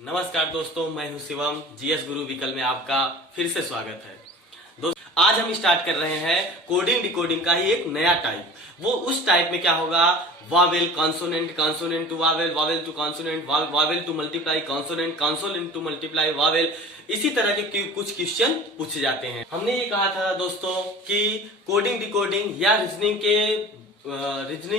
नमस्कार दोस्तों, मैं हूं शिवम। जीएस गुरु विकल में आपका फिर से स्वागत है। दोस्तों, आज हम स्टार्ट कर रहे हैं कोडिंग डिकोडिंग का ही एक नया टाइप। वो उस टाइप में क्या होगा, vowel, consonant, consonant to vowel, vowel to consonant, vowel to multiply consonant, consonant to multiply vowel. इसी तरह के कुछ क्वेश्चन पूछे जाते हैं। हमने ये कहा था दोस्तों कि कोडिंग डिकोडिंग या रीजनिंग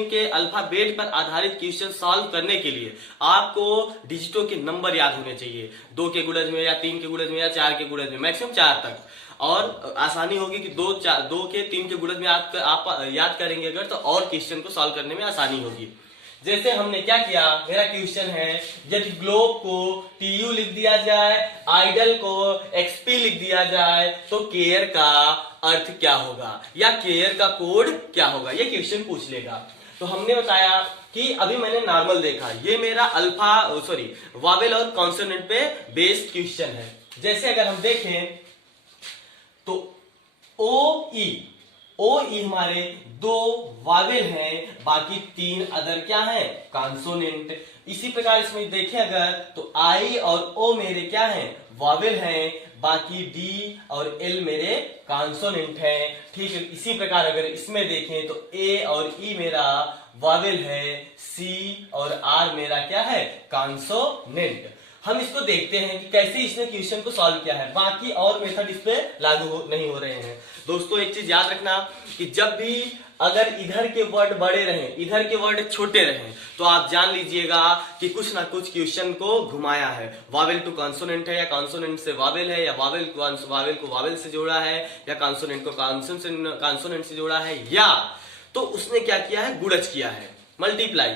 के अल्फाबेट पर आधारित क्वेश्चन सॉल्व करने के लिए आपको डिजिटों के नंबर याद होने चाहिए। 2 के गुणज में या 3 के गुणज में या 4 के गुणज में, मैक्सिमम 4 तक। और आसानी होगी कि 2 के 3 के गुणज में आप याद करेंगे अगर, तो और क्वेश्चन को सॉल्व करने में आसानी होगी। जैसे हमने क्या किया, मेरा क्वेश्चन है यदि ग्लोब को TU लिख दिया जाए, आइडल को XP लिख दिया जाए, तो केयर का अर्थ क्या होगा या केयर का कोड क्या होगा, ये क्वेश्चन पूछ लेगा। तो हमने बताया कि अभी मैंने नॉर्मल देखा, ये मेरा वावेल और कॉन्सोनेंट पे बेस्ड क्वेश्चन है। जैसे अगर हम देखें तो ओ ई हमारे 2 वावेल हैं, बाकी 3 अदर क्या है, कॉन्सोनेंट। इसी प्रकार इसमें देखें अगर तो आई और ओ मेरे क्या हैं, वावेल हैं, बाकी डी और एल मेरे कॉन्सोनेंट हैं। ठीक है, इसी प्रकार अगर इसमें देखें तो ए और ई मेरा वावेल है, सी और आर मेरा क्या है, कॉन्सोनेंट। हम इसको देखते हैं कि कैसे इसने क्वेश्चन को सॉल्व किया है। बाकी और मेथड इस पे लागू नहीं हो रहे हैं। दोस्तों, एक चीज याद रखना कि जब भी अगर इधर के वर्ड बड़े रहें, इधर के वर्ड छोटे रहें, तो आप जान लीजिएगा कि कुछ ना कुछ क्वेश्चन को घुमाया है। वावेल टू कॉन्सोनेंट है या कॉन्सोनेंट से वावेल है, या वावेल को वावेल से जोड़ा है, या कॉन्सोनेंट को कॉन्सोनेंट से जोड़ा है, या तो उसने क्या किया है, गुणज किया है, मल्टीप्लाई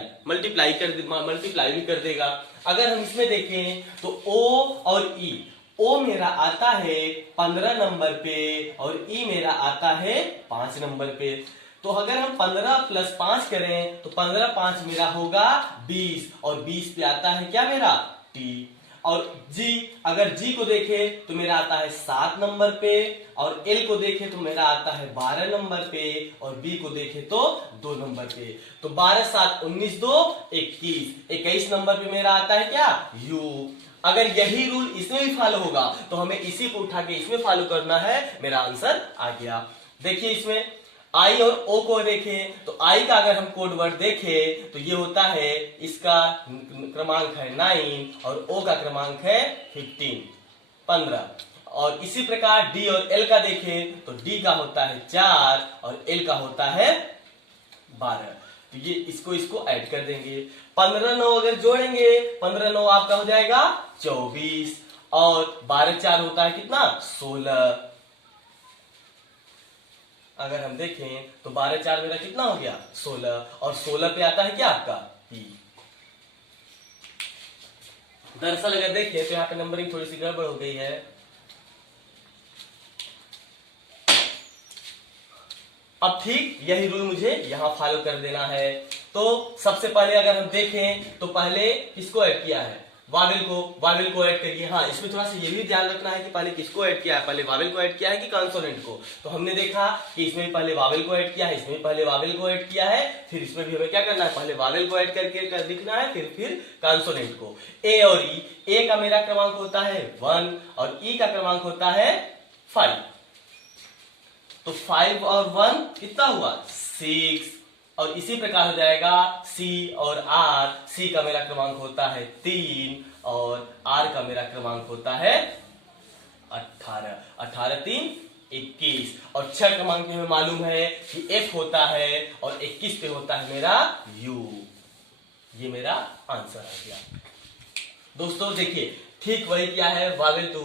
भी कर देगा। अगर हम इसमें देखें तो ओ और ई, ओ मेरा आता है 15 नंबर पे और ई मेरा आता है 5 नंबर पे। तो अगर हम 15 प्लस 5 करें तो 15 5 मेरा होगा 20, और 20 पे आता है क्या मेरा, टी। और जी, अगर जी को देखे तो मेरा आता है 7 नंबर पे, और एल को देखे तो मेरा आता है 12 नंबर पे, और बी को देखे तो 2 नंबर पे। तो 12 7 19 2 21 नंबर पे मेरा आता है क्या, यू। अगर यही रूल इसमें भी फॉलो होगा तो हमें इसी को उठा के इसमें फॉलो करना है। मेरा आंसर आ गया। देखिए इसमें आई और ओ को देखें तो आई का अगर हम कोड वर्ड देखें तो ये होता है, इसका क्रमांक है 9 और ओ का क्रमांक है 15। और इसी प्रकार डी और एल का देखें तो डी का होता है 4 और एल का होता है 12। तो ये इसको ऐड कर देंगे। 15 9 अगर जोड़ेंगे, 15 9 आपका हो जाएगा 24, और 12 4 होता है कितना, 16। अगर हम देखें तो 12 4 मेरा कितना हो गया, 16, और 16 पे आता है क्या आपका, पी। दरअसल अगर देखें तो यहाँ पे नंबरिंग थोड़ी सी गड़बड़ हो गई है। अब ठीक यही रूल मुझे यहां फॉलो कर देना है। तो सबसे पहले अगर हम देखें तो पहले किसको ऐड किया है, वावेल को ऐड करिए। हाँ, इसमें थोड़ा सा ये भी ध्यान रखना है कि पहले किसको ऐड किया है, पहले वावेल को ऐड किया है कि कॉन्सोनेंट को। तो हमने देखा कि इसमें पहले वावेल को ऐड किया है, इसमें पहले वावेल को ऐड किया है, फिर इसमें भी हमें क्या करना है, पहले वावेल को ऐड करके लिखना है, फिर कॉन्सोनेंट को। ए और ई, ए का मेरा क्रमांक होता है 1 और ई का क्रमांक होता है 5। तो 5 और 1 कितना हुआ, 6। और इसी प्रकार हो जाएगा सी और आर। सी का मेरा क्रमांक होता है 3 और आर का मेरा क्रमांक होता है 18। 18 3 21। और 6 क्रमांक में हमें मालूम है कि एफ होता है और 21 पे होता है मेरा यू। ये मेरा आंसर आ गया। दोस्तों देखिए, ठीक वही क्या है, वावेल को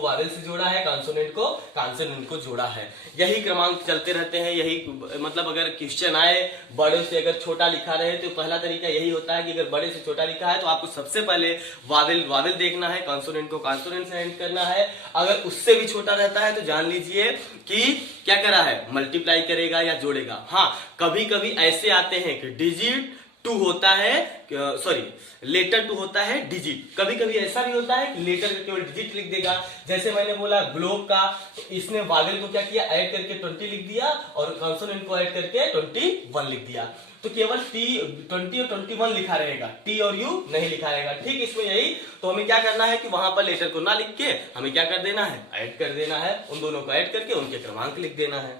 वावेल से जोड़ा है, कॉन्सोनेंट को कॉन्सोनेंट को जोड़ा है। यही क्रमांक चलते रहते हैं। यही मतलब अगर क्वेश्चन आए बड़े से अगर छोटा लिखा रहे तो पहला तरीका यही होता है कि अगर बड़े से छोटा लिखा है तो आपको सबसे पहले वावेल देखना है, कॉन्सोनेंट को कॉन्सोनेंट से एंड करना है। अगर उससे भी छोटा रहता है तो जान लीजिए कि क्या करा है, मल्टीप्लाई करेगा या जोड़ेगा। हाँ, कभी कभी ऐसे आते हैं कि डिजिट टू होता है, सॉरी लेटर टू होता है डिजिट। कभी कभी ऐसा भी होता है कि लेटर का केवल डिजिट लिख देगा। जैसे मैंने बोला ग्लोब का, तो इसने वावेल को क्या किया, ऐड करके 20 लिख दिया और कॉन्सोनेंट को ऐड करके 21 लिख दिया। तो केवल टी 20 और 21 लिखा रहेगा, टी और यू नहीं लिखा रहेगा। ठीक इसमें यही, तो हमें क्या करना है कि वहां पर लेटर को ना लिख के हमें क्या कर देना है, ऐड कर देना है। उन दोनों को ऐड करके उनके क्रमांक लिख देना है।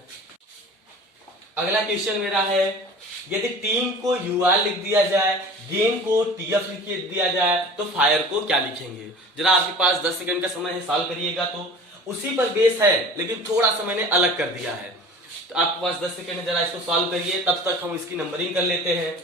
अगला क्वेश्चन मेरा है, यदि टीम को यूआर लिख दिया जाए, गेम को टीएफ लिख दिया जाए, तो फायर को क्या लिखेंगे? जरा आपके पास 10 सेकंड का समय है, सॉल्व करिएगा। तो उसी पर बेस है, लेकिन थोड़ा सा मैंने अलग कर दिया है। तो आपके पास 10 सेकंड है, जरा इसको सॉल्व करिए, तब तक हम इसकी नंबरिंग कर लेते हैं।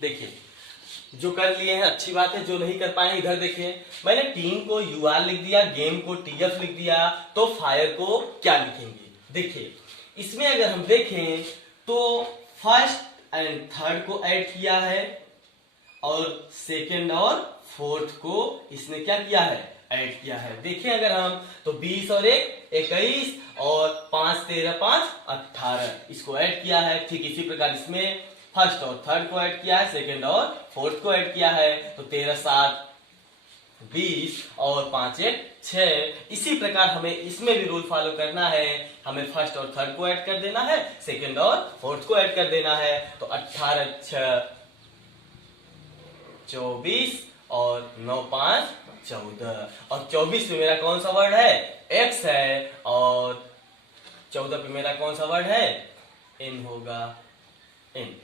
देखिए, जो कर लिए हैं अच्छी बात है, जो नहीं कर पाए इधर देखिए, मैंने टीम को यूआर लिख दिया, गेम को टीएफ लिख दिया, तो फायर को क्या लिखेंगे? देखिए, इसमें अगर हम देखें तो फर्स्ट एंड थर्ड को ऐड किया है और सेकेंड और फोर्थ को इसने क्या किया है, ऐड किया है। देखिए अगर हम तो 20 और 1 21 और 5 13 5 18 इसको ऐड किया है। ठीक इसी प्रकार इसमें फर्स्ट और थर्ड को ऐड किया है, सेकेंड और फोर्थ को ऐड किया है, तो 13 7 20 और 5 1 6। इसी प्रकार हमें इसमें भी रूल फॉलो करना है, हमें फर्स्ट और थर्ड को ऐड कर देना है, सेकेंड और फोर्थ को ऐड कर देना है। तो 18 6 24 और 9 5 14 और 24 पे मेरा कौन सा वर्ड है, एक्स है, और 14 पे मेरा कौन सा वर्ड है, एन होगा, एन।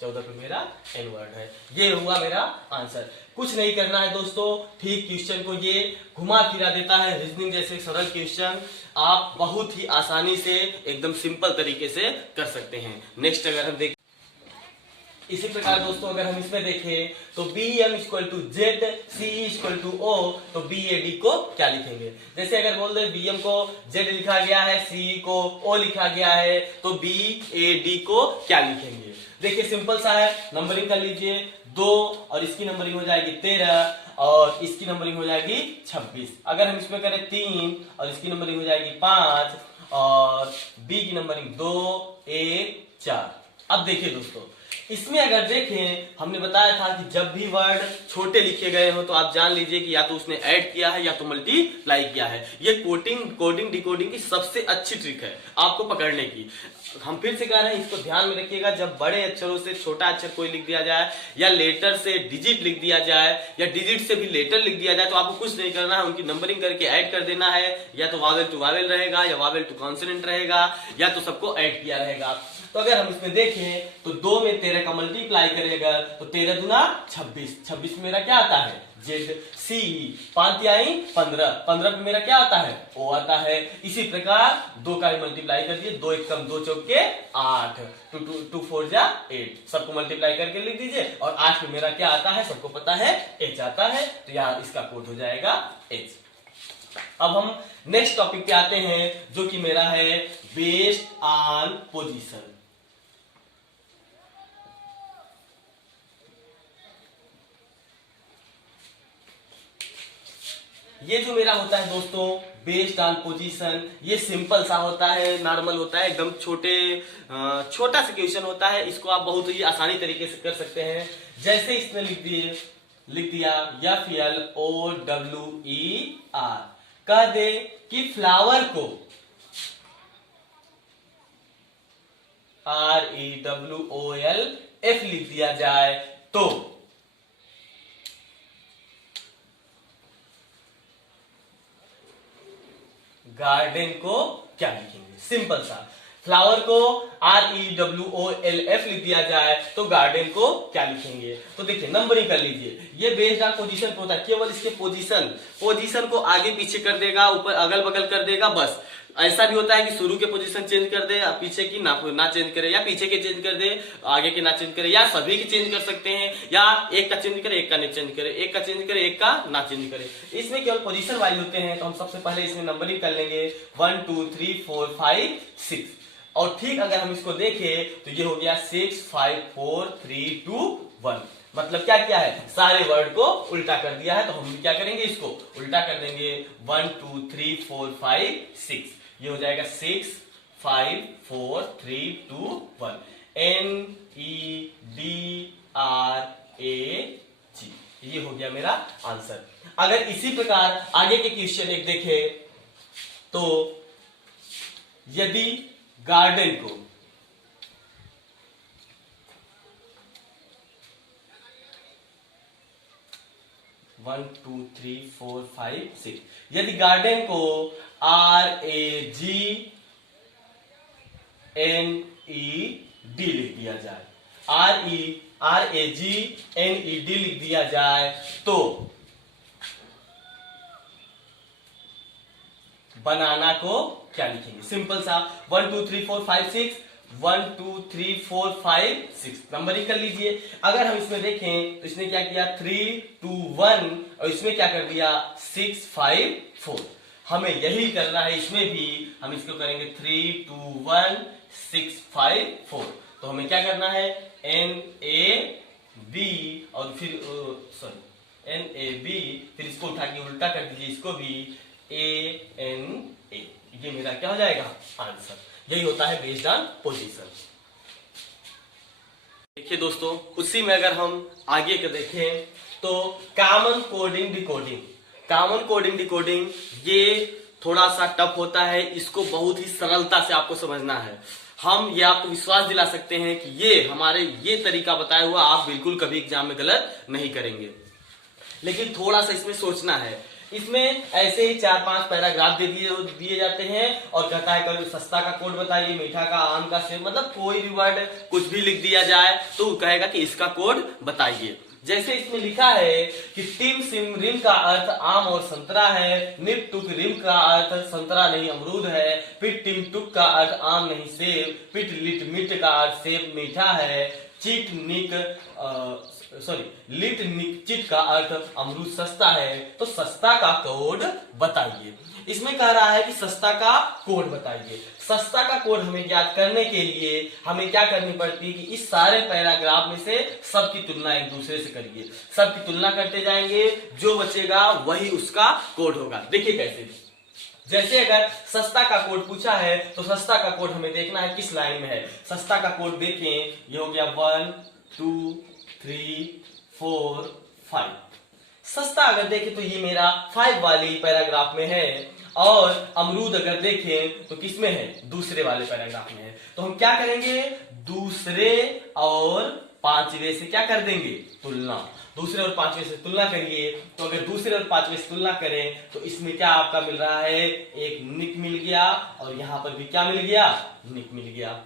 14 पे मेरा एन वर्ड है। ये हुआ मेरा आंसर। कुछ नहीं करना है दोस्तों, ठीक क्वेश्चन को ये घुमा फिरा देता है। रीजनिंग जैसे सरल क्वेश्चन आप बहुत ही आसानी से एकदम सिंपल तरीके से कर सकते हैं। नेक्स्ट अगर हम देखें, इसी प्रकार दोस्तों अगर हम इसमें देखें तो BM equal to Z, CE equal to O, तो BAD को क्या लिखेंगे? जैसे अगर बोल दे BM को Z लिखा गया है, CE को O लिखा गया है, तो BAD को क्या लिखेंगे? देखिए सिंपल सा है, नंबरिंग कर लीजिए 2 और इसकी नंबरिंग हो जाएगी 13 और इसकी नंबरिंग हो जाएगी 26। अगर हम इसमें करें 3 और इसकी नंबरिंग हो जाएगी 5 और B की नंबरिंग 2 1 4। अब देखिए दोस्तों, इसमें अगर देखें हमने बताया था कि जब भी वर्ड छोटे लिखे गए हो तो आप जान लीजिए कि या तो उसने ऐड किया है या तो मल्टीप्लाई किया है। ये कोडिंग डिकोडिंग की सबसे अच्छी ट्रिक है आपको पकड़ने की। हम फिर से कह रहे हैं, इसको ध्यान में रखिएगा, जब बड़े अक्षरों से छोटा अक्षर कोई लिख दिया जाए या लेटर से डिजिट लिख दिया जाए या डिजिट से भी लेटर लिख दिया जाए तो आपको कुछ नहीं करना है, उनकी नंबरिंग करके ऐड कर देना है। या तो वावेल टू वावेल रहेगा या वावेल टू कॉन्सोनेंट रहेगा या तो सबको ऐड किया रहेगा। तो अगर हम इसमें देखें तो 2 में 13 का मल्टीप्लाई करेगा तो 13 दूना 26, 26 में मेरा क्या आता है, जेड। सी 5 आई 15, 15 पे मेरा क्या आता है, ओ आता है। इसी प्रकार 2 का मल्टीप्लाई कर दिए, 2 1 कम 2 चौके 8, 2 4 जा 8, सबको मल्टीप्लाई करके लिख दीजिए। और 8 में मेरा क्या आता है, सबको पता है एच आता है, तो यहाँ इसका कोड हो जाएगा एच। अब हम नेक्स्ट टॉपिक पे आते हैं जो कि मेरा है बेस्ड ऑन पोजीशन। ये जो मेरा होता है दोस्तों बेस्ड ऑन पोजीशन, ये सिंपल सा होता है, नॉर्मल होता है, एकदम छोटा सा क्वेश्चन होता है। इसको आप बहुत ही आसानी तरीके से कर सकते हैं। जैसे इसने लिख दिया FLOWER, कह दे कि फ्लावर को REWOLF लिख दिया जाए तो गार्डन को क्या लिखेंगे? सिंपल सा, फ्लावर को REWOLF लिख दिया जाए तो गार्डन को क्या लिखेंगे? तो देखिए नंबरिंग कर लीजिए, ये बेस्ड ऑन पोजीशन पे होता है, केवल इसके पोजीशन को आगे पीछे कर देगा, ऊपर अगल बगल कर देगा, बस ऐसा भी होता है कि शुरू के पोजीशन चेंज कर दे, पीछे की ना चेंज करे, या पीछे के चेंज कर दे, आगे के ना चेंज करे, या सभी के चेंज कर सकते हैं, या एक का चेंज करे, एक का नहीं चेंज करे, एक का चेंज करे, एक का ना चेंज करे। इसमें केवल पोजीशन वाइज होते हैं। तो हम सबसे पहले इसमें नंबरिंग कर लेंगे 1 2 3 4 5 6। और ठीक अगर हम इसको देखें तो ये हो गया 6 5 4 3 2 1। मतलब क्या किया है, सारे वर्ड को उल्टा कर दिया है। तो हम क्या करेंगे, इसको उल्टा कर देंगे 1 2 3 4 5 6। ये हो जाएगा 6 5 4 3 2 1। NEDRAG, ये हो गया मेरा आंसर। अगर इसी प्रकार आगे के क्वेश्चन एक देखें तो यदि गार्डन को 1 2 3 4 5 6, यदि गार्डन को RAGNED लिख दिया जाए, RAGNED लिख दिया जाए तो बनाना को क्या लिखेंगे? सिंपल सा 1 2 3 4 5 6, 1 2 3 4 5 6 नंबरिंग कर लीजिए। अगर हम इसमें देखें तो इसने क्या किया 3 2 1, और इसमें क्या कर दिया 6 5 4। हमें यही करना है, इसमें भी हम इसको करेंगे 3 2 1 6 5 4। तो हमें क्या करना है NAB और फिर NAB, फिर इसको उठा के उल्टा कर दीजिए, इसको भी ANA। ये मेरा क्या हो जाएगा आंसर। यही होता है बेस्ड ऑन पोजीशन। देखिए दोस्तों, उसी में अगर हम आगे के देखें तो common coding decoding, common coding decoding ये थोड़ा सा टफ होता है। इसको बहुत ही सरलता से आपको समझना है। हम ये आपको विश्वास दिला सकते हैं कि ये हमारे ये तरीका बताया हुआ आप बिल्कुल कभी एग्जाम में गलत नहीं करेंगे। लेकिन थोड़ा सा इसमें सोचना है। इसमें ऐसे ही 4-5 पैराग्राफ दे दिए जाते हैं और कहता है कभी सस्ता का कोड बताइए, मीठा का, आम का, सेब, मतलब कोई भी वर्ड कुछ भी लिख दिया जाए तो कहेगा कि इसका कोड बताइए। जैसे इसमें लिखा है कि टिम सिम रिम का अर्थ आम और संतरा है, निप टुक रिम का अर्थ संतरा नहीं अमरूद है, पिट टिम टुक का अर्थ आम नहीं सेब, पिट लिट मिट का अर्थ सेब मीठा है, चिट निक लिट निक चिट का अर्थ अमरूद सस्ता है। तो सस्ता का कोड बताइए। इसमें कह रहा है कि सस्ता का कोड बताइए। सस्ता का कोड हमें ज्ञात करने के लिए हमें क्या करनी पड़ती है कि इस सारे पैराग्राफ में से सबकी तुलना एक दूसरे से करिए। सबकी तुलना करते जाएंगे, जो बचेगा वही उसका कोड होगा। देखिए कैसे, जैसे अगर सस्ता का कोड पूछा है तो सस्ता का कोड हमें देखना है किस लाइन में है। सस्ता का कोड देखें, ये हो गया 1 2 3 4 5। सस्ता अगर देखें तो ये मेरा 5 वाली पैराग्राफ में है, और अमरूद अगर देखें तो किस में है, दूसरे वाले पैराग्राफ में है। तो हम क्या करेंगे, दूसरे और पांचवे से क्या कर देंगे, तुलना। दूसरे और पांचवे से तुलना करिए। तो अगर दूसरे और पांचवे से तुलना करें तो इसमें क्या आपका मिल रहा है, एक निक मिल गया, और यहां पर भी क्या मिल गया, निक मिल गया।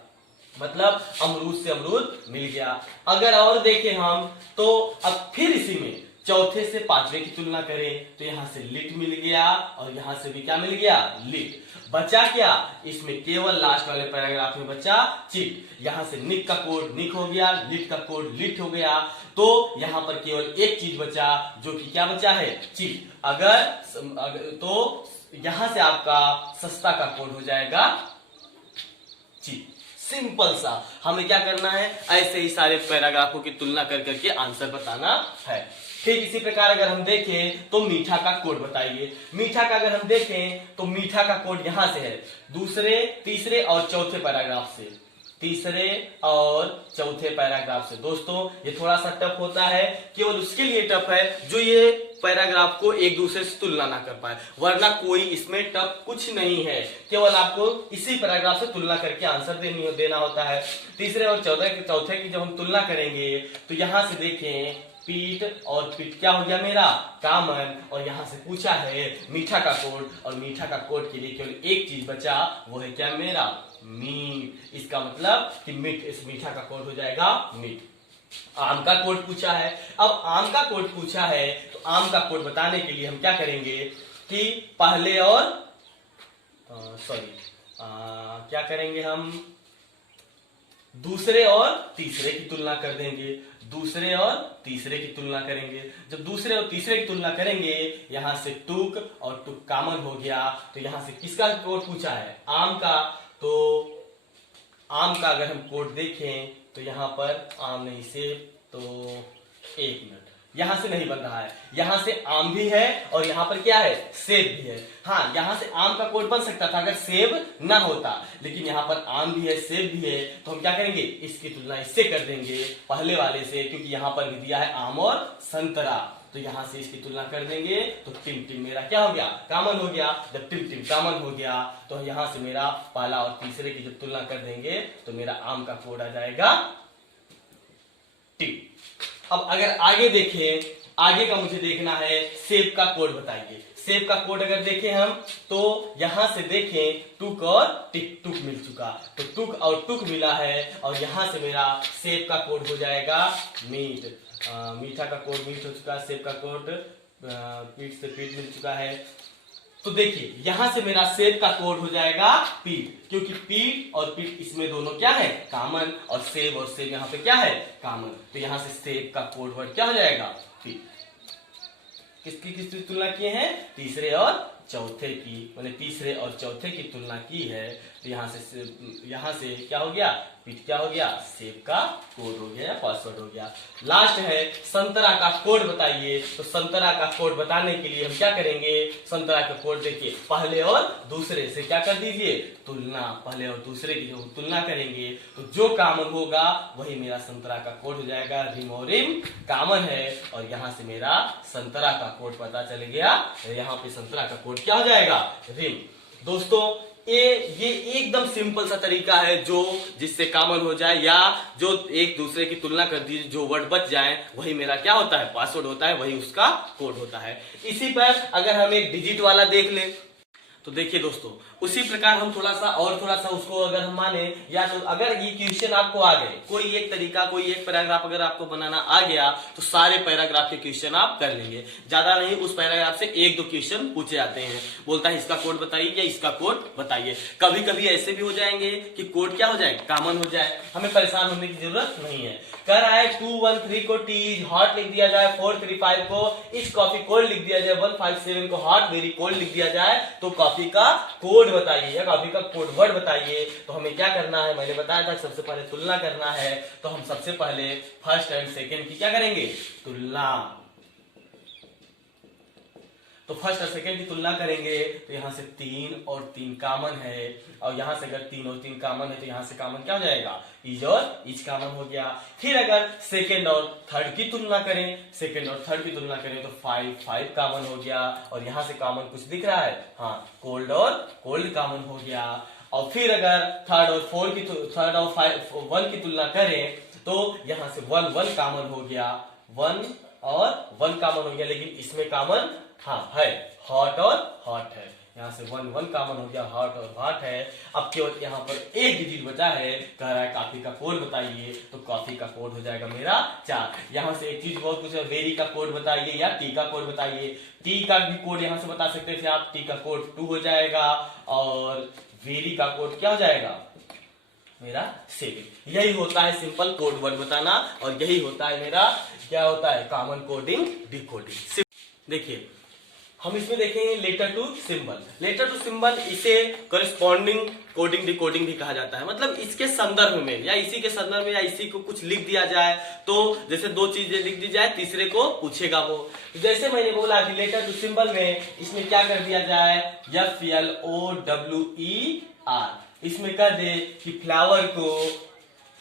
मतलब अमरूद से अमरूद मिल गया। अगर और देखें हम तो अब फिर इसी में चौथे से पांचवे की तुलना करें तो यहां से लिट मिल गया, और यहां से भी क्या मिल गया, लिट। बचा क्या, इसमें केवल लास्ट वाले पैराग्राफ में बचा चिट। यहां से निक का कोड निक हो गया, लिट का कोड लिट हो गया। तो यहां पर केवल एक चीज बचा, जो कि क्या बचा है, चिट। अगर तो यहां से आपका सस्ता का कोड हो जाएगा चिट। सिंपल सा। हमें क्या करना है, ऐसे ही सारे पैराग्राफों की तुलना कर करके आंसर बताना है। ठीक इसी प्रकार अगर हम देखें तो मीठा का कोड बताइए। मीठा का अगर हम देखें तो मीठा का कोड यहां से है, दूसरे, तीसरे और चौथे पैराग्राफ से। तीसरे और चौथे पैराग्राफ से। दोस्तों ये थोड़ा सा टफ होता है, केवल उसके लिए टफ है जो ये पैराग्राफ को एक दूसरे से तुलना ना कर पाए, वरना कोई इसमें टफ कुछ नहीं है। केवल आपको इसी पैराग्राफ से तुलना करके आंसर देना होता है। तीसरे और चौथे की जब हम तुलना करेंगे तो यहां से देखें, पीट और पिट क्या हो गया मेरा, कॉमन। और यहां से पूछा है मीठा का कोड, और मीठा का कोड के लिए केवल एक चीज बचा, वो है क्या मेरा, मीट। इसका मतलब कि मीट, इस मीठा का कोड हो जाएगा मीट। आम का कोड पूछा है। अब आम का कोड पूछा है तो आम का कोड बताने के लिए हम क्या करेंगे कि पहले और सॉरी, क्या करेंगे हम, दूसरे और तीसरे की तुलना कर देंगे। दूसरे और तीसरे की तुलना करेंगे। जब दूसरे और तीसरे की तुलना करेंगे, यहां से टुक और टुक कॉमन हो गया, तो यहां से किसका कोड पूछा है, आम का। तो आम का अगर हम कोड देखें तो यहां पर आम नहीं सेब, तो एक मिनट, यहां से नहीं बन रहा है, यहां से आम भी है और यहां पर क्या है, सेब भी है। हाँ, यहां से आम का कोड बन सकता था अगर सेब ना होता, लेकिन यहां पर आम भी है सेब भी है, तो हम क्या करेंगे, इसकी तुलना इससे कर देंगे, पहले वाले से, क्योंकि यहां पर भी दिया है आम और संतरा, तो यहां से इसकी तुलना कर देंगे, तो टिम टिम मेरा क्या हो गया, कॉमन हो गया। जब टिम टिम कॉमन हो गया, तो यहां से मेरा पहला और तीसरे की जब तुलना कर देंगे, तो मेरा आम का कोड आ जाएगा टिम। अब अगर आगे देखें, आगे का मुझे देखना है, सेब का कोड बताइए। सेब का कोड अगर देखें हम, तो यहां से देखें, टुक और टिक, टुक मिल चुका, तो टुक और टुक मिला है, और यहां से मेरा सेब का कोड हो जाएगा मीट। मीठा का कोड मीट हो चुका है, सेब का कोड पीट से पीट मिल चुका है। तो देखिए यहां से मेरा सेब का कोड हो जाएगा पीट, क्योंकि पीट और पीट इसमें दोनों क्या है, कॉमन, और सेब यहां पे क्या है, कॉमन, तो यहां से सेब का कोड वर्ड क्या हो जाएगा, पीट। किसकी तुलना किए हैं, तीसरे और चौथे की, मैंने तीसरे और चौथे की तुलना की है, तो यहां से क्या हो गया, पीट क्या हो गया, सेब का कोड हो गया, पासवर्ड हो गया। लास्ट है संतरा का कोड बताइए। तो संतरा का कोड बताने के लिए हम क्या करेंगे, संतरा का कोड देखिए, पहले और दूसरे से क्या कर दीजिए, तुलना, पहले और दूसरे की जो तुलना करेंगे, तो जो कॉमन होगा वही मेरा संतरा का कोड हो जाएगा। रिम और रिम कॉमन है, और यहां से मेरा संतरा का कोड पता चल गया, यहाँ पे संतरा का कोड क्या हो जाएगा, रिम। दोस्तों ये एकदम सिंपल सा तरीका है, जो जिससे कॉमन हो जाए, या जो एक दूसरे की तुलना कर दीजिए, जो वर्ड बच जाए वही मेरा क्या होता है, पासवर्ड होता है, वही उसका कोड होता है। इसी पर अगर हम एक डिजिट वाला देख लें, तो देखिए दोस्तों, उसी प्रकार हम थोड़ा सा उसको अगर हम माने, या तो अगर ये क्वेश्चन आपको आ गए, कोई एक तरीका, कोई एक पैराग्राफ अगर आपको बनाना आ गया, तो सारे पैराग्राफ के क्वेश्चन आप कर लेंगे। ज्यादा नहीं, उस पैराग्राफ से एक दो क्वेश्चन पूछे जाते हैं, बोलता है इसका कोड बताइए या इसका कोड बताइए। कभी कभी ऐसे भी हो जाएंगे कि कोड क्या हो जाए, कॉमन हो जाए, हमें परेशान होने की जरूरत नहीं है। कह रहा है 213 को टी इज हॉट लिख दिया जाए, 435 को इस कॉफी कोल्ड लिख दिया जाए, 157 को हॉट वेरी कोल्ड लिख दिया जाए, तो कॉफी का कोड बताइए या कॉफी का कोड वर्ड बताइए। तो हमें क्या करना है, मैंने बताया था सबसे पहले तुलना करना है, तो हम सबसे पहले फर्स्ट एंड सेकेंड की क्या करेंगे, तुलना। तो फर्स्ट और सेकेंड की तुलना करेंगे, तो यहां से 3 और 3 कॉमन है, और यहां से अगर 3 और 3 कॉमन है, तो यहां से कॉमन क्या हो जाएगा, इज और इज कॉमन हो गया। फिर अगर सेकेंड और थर्ड की तुलना करें, सेकेंड और थर्ड की तुलना करें, तो 5 कॉमन हो गया, और यहां से कॉमन कुछ दिख रहा है, हाँ, कोल्ड और कोल्ड कॉमन हो गया। और फिर अगर थर्ड और 1 की तुलना करें, तो यहां से 1 कॉमन हो गया, 1 और 1 कॉमन हो गया, लेकिन इसमें कॉमन हाँ है, हॉट और हॉट है, यहाँ से 1 कॉमन हो गया, हॉट और हॉट है। अब केवल यहाँ पर एक डिजिट बचा है, कह रहा है कॉफी का कोड बताइए, तो कॉफी का कोड हो जाएगा मेरा 4। यहाँ से एक चीज बहुत कुछ है, वेरी का कोड बताइए या टी का कोड बताइए। टी का भी कोड यहाँ से बता सकते थे आप, टी का कोड 2 हो जाएगा, और वेरी का कोड क्या हो जाएगा मेरा 7। यही होता है सिंपल कोड वर्ड बताना, और यही होता है मेरा क्या होता है, कॉमन कोडिंग डिकोडिंग। देखिए हम इसमें देखेंगे letter to symbol. Letter to symbol इसे करस्पॉन्डिंग कोडिंग डिकोडिंग भी कहा जाता है। मतलब इसके संदर्भ में या इसी के संदर्भ में या इसी को कुछ लिख दिया जाए, तो जैसे 2 चीजें लिख दी जाए, तीसरे को पूछेगा वो। जैसे मैंने बोला कि लेटर टू सिंबल में इसमें क्या कर दिया जाए, FLOWER, इसमें कर दे कि फ्लावर को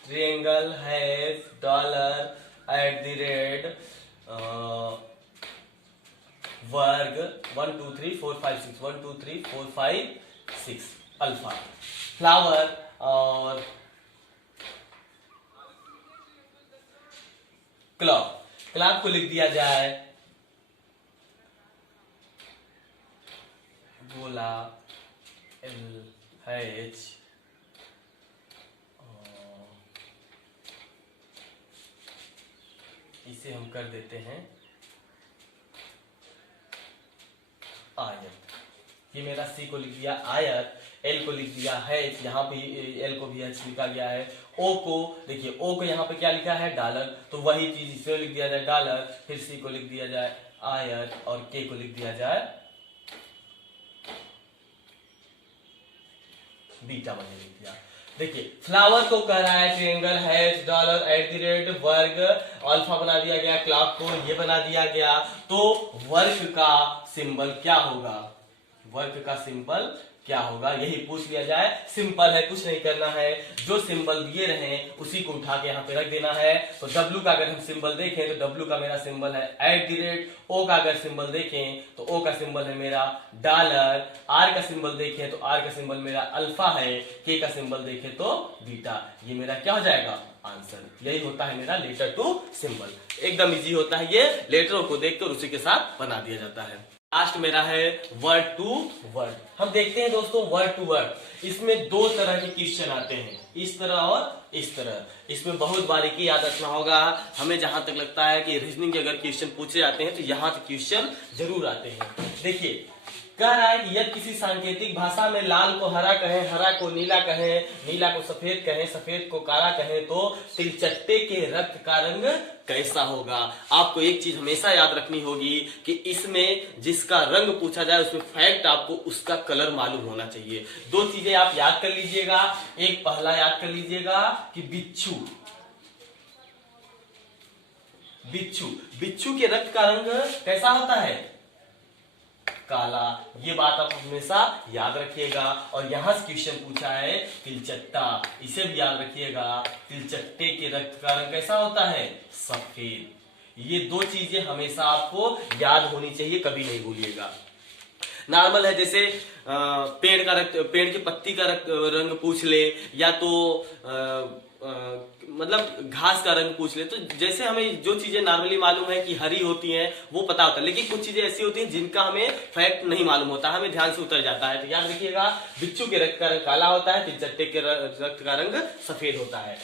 ट्रायंगल हैश डॉलर @ वर्ग 1 2 3 4 5 6 1 2 3 4 5 6 अल्फा फ्लावर, और क्लॉक को लिख दिया जाए गोला LH, इसे हम कर देते हैं आयत। ये मेरा सी को लिख दिया आयत, एल को लिख दिया है, यहाँ पे एल को भी एच लिखा गया है, ओ को देखिए, ओ को यहाँ पे क्या लिखा है डॉलर, तो वही चीज इसे लिख दिया जाए डॉलर, फिर सी को लिख दिया जाए आयत और के को लिख दिया जाए बीटा, मैंने लिख दिया। देखिए फ्लावर को कह रहा है triangle hash dollar at the rate वर्ग, अल्फा बना दिया गया, क्लॉक को ये बना दिया गया, तो वर्ग का सिंबल क्या होगा, वर्ग का सिंबल क्या होगा, यही पूछ लिया जाए। सिंपल है, कुछ नहीं करना है, जो सिंबल दिए रहे उसी को उठा के यहाँ पे रख देना है। तो डब्ल्यू का अगर हम सिंबल देखें तो डब्ल्यू का मेरा सिंबल है एट द रेट, ओ का अगर सिंबल देखें तो ओ का सिंबल है मेरा डॉलर, आर का सिंबल देखें तो आर का सिंबल मेरा अल्फा है, के का सिंबल देखें तो बीटा। ये मेरा क्या हो जाएगा आंसर। यही होता है मेरा लेटर टू सिंबल, एकदम इजी होता है, ये लेटरों को देखकर उसी के साथ बना दिया जाता है। लास्ट मेरा है वर्ड टू वर्ड। हम देखते हैं दोस्तों वर्ड टू वर्ड, इसमें दो तरह के क्वेश्चन आते हैं, इस तरह और इस तरह। इसमें बहुत बारीकी याद रखना होगा। हमें जहां तक लगता है कि रीजनिंग के अगर क्वेश्चन पूछे जाते हैं तो यहाँ के क्वेश्चन जरूर आते हैं। देखिए कह रहा है कि यदि किसी सांकेतिक भाषा में लाल को हरा कहें, हरा को नीला कहें, नीला को सफेद कहें, सफेद को काला कहें, तो तिलचट्टे के रक्त का रंग कैसा होगा। आपको एक चीज हमेशा याद रखनी होगी कि इसमें जिसका रंग पूछा जाए उसमें फैक्ट आपको उसका कलर मालूम होना चाहिए। दो चीजें आप याद कर लीजिएगा। एक पहला याद कर लीजिएगा कि बिच्छू, बिच्छू, बिच्छू के रक्त का रंग कैसा होता है, काला। ये बात आप हमेशा याद रखिएगा। और यहां से क्वेश्चन पूछा है तिलचट्टा, इसे भी याद रखिएगा, तिलचट्टे के रक्त का रंग कैसा होता है, सफेद। ये दो चीजें हमेशा आपको याद होनी चाहिए, कभी नहीं भूलिएगा। नॉर्मल है, जैसे पेड़ का रक्त, पेड़ की पत्ती का रंग पूछ ले, या तो मतलब घास का रंग पूछ ले, तो जैसे हमें जो चीजें नॉर्मली मालूम है कि हरी होती हैं वो पता होता है, लेकिन कुछ चीजें ऐसी होती हैं जिनका हमें फैक्ट नहीं मालूम होता, हमें ध्यान से उतर जाता है। तो याद रखिएगा, बिच्छू के रक्त का रंग काला होता है, तिलचट्टे के रक्त का रंग सफेद होता है।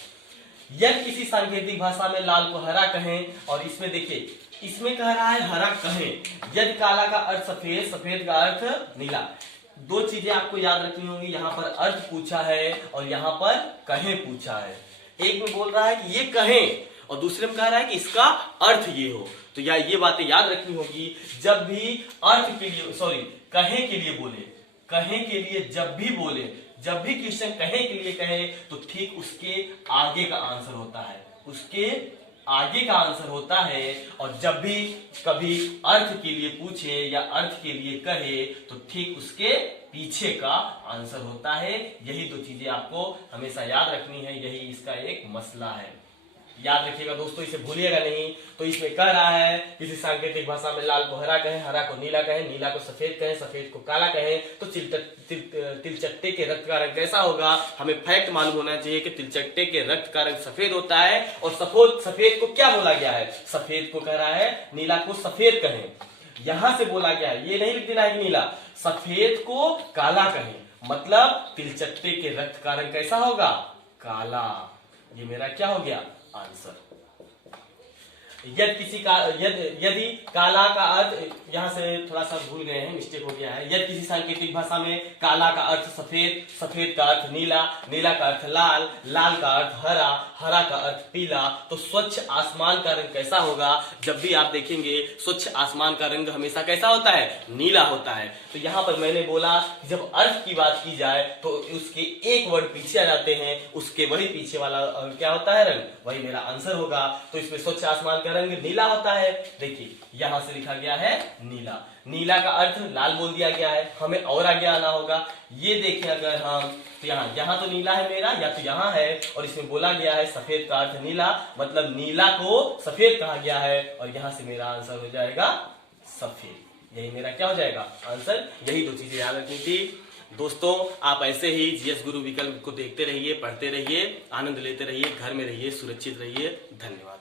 यदि किसी सांकेतिक भाषा में लाल को हरा कहें, और इसमें देखिए इसमें कह रहा है हरा कहें, यदि काला का अर्थ सफेद, सफेद का अर्थ नीला। दो चीजें आपको याद रखनी होंगी, यहाँ पर अर्थ पूछा है और यहाँ पर कहें पूछा है। एक में बोल रहा है कि ये कहें और दूसरे में कह रहा है कि इसका अर्थ ये हो। तो ये बातें याद रखनी होगी। जब भी अर्थ के लिए, सॉरी कहें के लिए बोले, कहें के लिए जब भी बोले, जब भी क्वेश्चन कहें के लिए कहे तो ठीक उसके आगे का आंसर होता है, उसके आगे का आंसर होता है। और जब भी कभी अर्थ के लिए पूछे या अर्थ के लिए कहे तो ठीक उसके पीछे का आंसर होता है। यही दो चीजें आपको हमेशा याद रखनी है, यही इसका एक मसला है। याद रखिएगा दोस्तों, इसे भूलिएगा नहीं। तो इसमें कह रहा है किसी सांकेतिक भाषा में लाल को हरा कहें, हरा को नीला कहें, नीला को सफेद कहें, सफेद को काला कहें, तो तिलचट्टे के रक्त का रंग कैसा होगा। हमें फैक्ट मालूम होना चाहिए कि तिलचट्टे के रक्त का रंग सफेद होता है। और सफेद को क्या बोला गया है, सफेद को कह रहा है नीला को सफेद कहें, यहां से बोला गया है, ये नहीं लिख देना है कि नीला, सफेद को काला कहें, मतलब तिलचट्टे के रक्त का रंग कैसा होगा, काला। ये मेरा क्या हो गया आंसर। यदि काला का अर्थ, यहां से थोड़ा सा भूल गए हैं, मिस्टेक हो गया है। यदि किसी सांकेतिक भाषा में काला का अर्थ सफेद, सफेद का अर्थ नीला, नीला का अर्थ लाल, लाल का अर्थ हरा, हरा का अर्थ पीला, तो स्वच्छ आसमान का रंग कैसा होगा। जब भी आप देखेंगे स्वच्छ आसमान का रंग हमेशा कैसा होता है, नीला होता है। तो यहाँ पर मैंने बोला जब अर्थ की बात की जाए तो उसके एक वर्ड पीछे आ जाते हैं, उसके वही पीछे वाला क्या होता है रंग, वही मेरा आंसर होगा। तो इसमें स्वच्छ आसमान का रंग नीला होता है। देखिए यहां से लिखा गया है नीला, नीला का अर्थ लाल बोल दिया गया है, हमें और आगे आना होगा। ये देखें अगर हम तो यहाँ तो नीला है मेरा, या तो यहाँ है, और इसमें बोला गया है सफेद का अर्थ नीला, मतलब नीला को सफेद कहा गया है, और यहाँ से मेरा आंसर हो जाएगा सफेद। यही मेरा क्या हो जाएगा आंसर। यही दो चीजें याद रखनी थी दोस्तों। आप ऐसे ही जीएस गुरु विकल्प को देखते रहिए, पढ़ते रहिए, आनंद लेते रहिए, घर में रहिए, सुरक्षित रहिए। धन्यवाद।